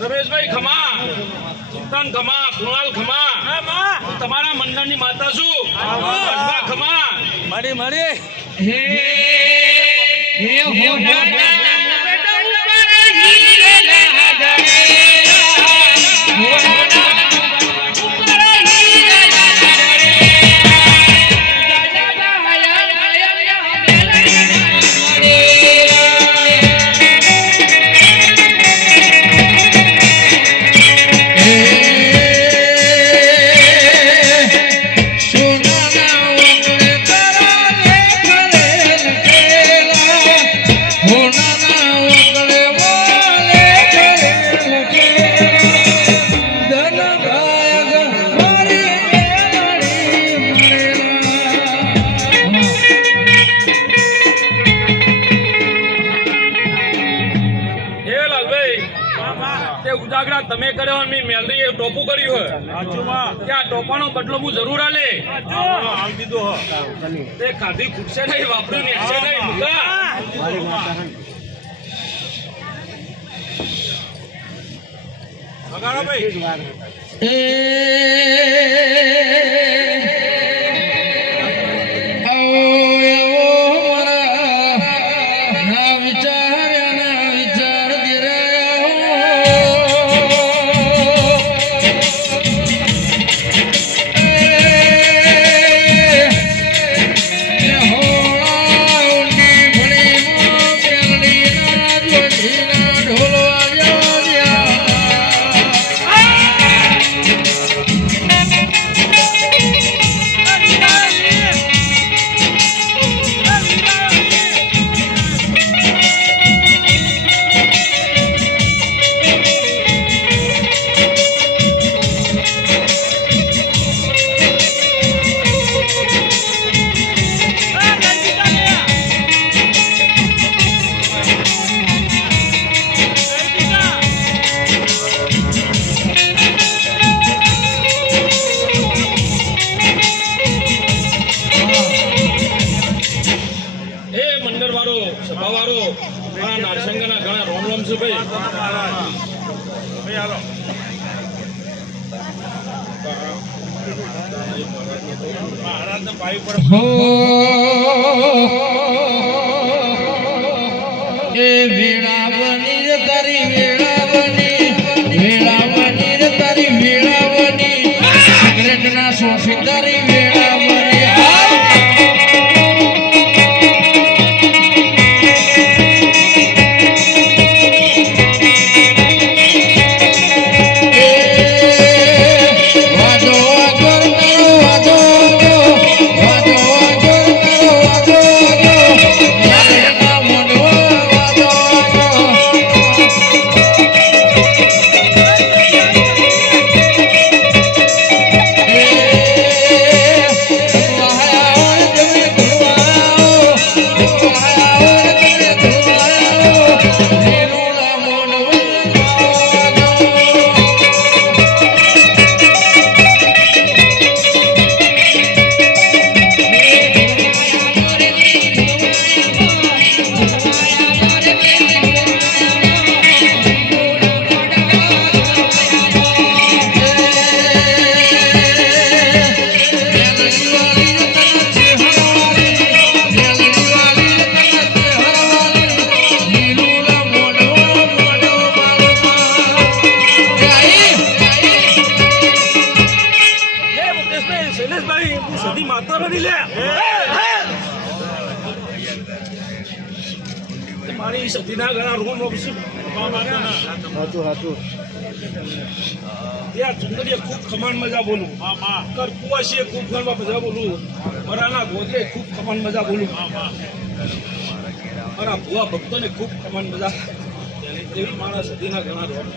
રમેશભાઈ ખમા, ચિંતન ખમા, કુણાલ ખમા, તમારા મંડળની માતા છું ખમા મારી મારી ઉજાગરા તમે કર્યો મેં મેલરી ટોપું કર્યું ત્યાં ટોપાનો બદલો હું જરૂર આલે તે ખાધી ખૂટશે નહીં વાપર્યું નેકશે નહીં વગાડો ભાઈ નારસંગના ઘણા રોમ રોમ છે ભાઈ હાલો મહારાજના ભાઈ પર એ વેળાવણી રે તારી વેળાવણી વેળાવણી રે તારી વેળાવણી સિગરેટના શોષી તારી વેળાવણી મારી સતીના ઘણા રૂમ ઓફિસ ત્યાં ચુંદડીએ ખૂબ ખમાન મજા બોલું કરકુવાસીએ ખૂબ ઘરમાં મજા બોલું મરાના ગોદરે ખૂબ ખમાન મજા બોલું મારા ભુવા ભક્તોને ખૂબ ખમાન મજા એવી મારા સતીના ઘણા રૂમ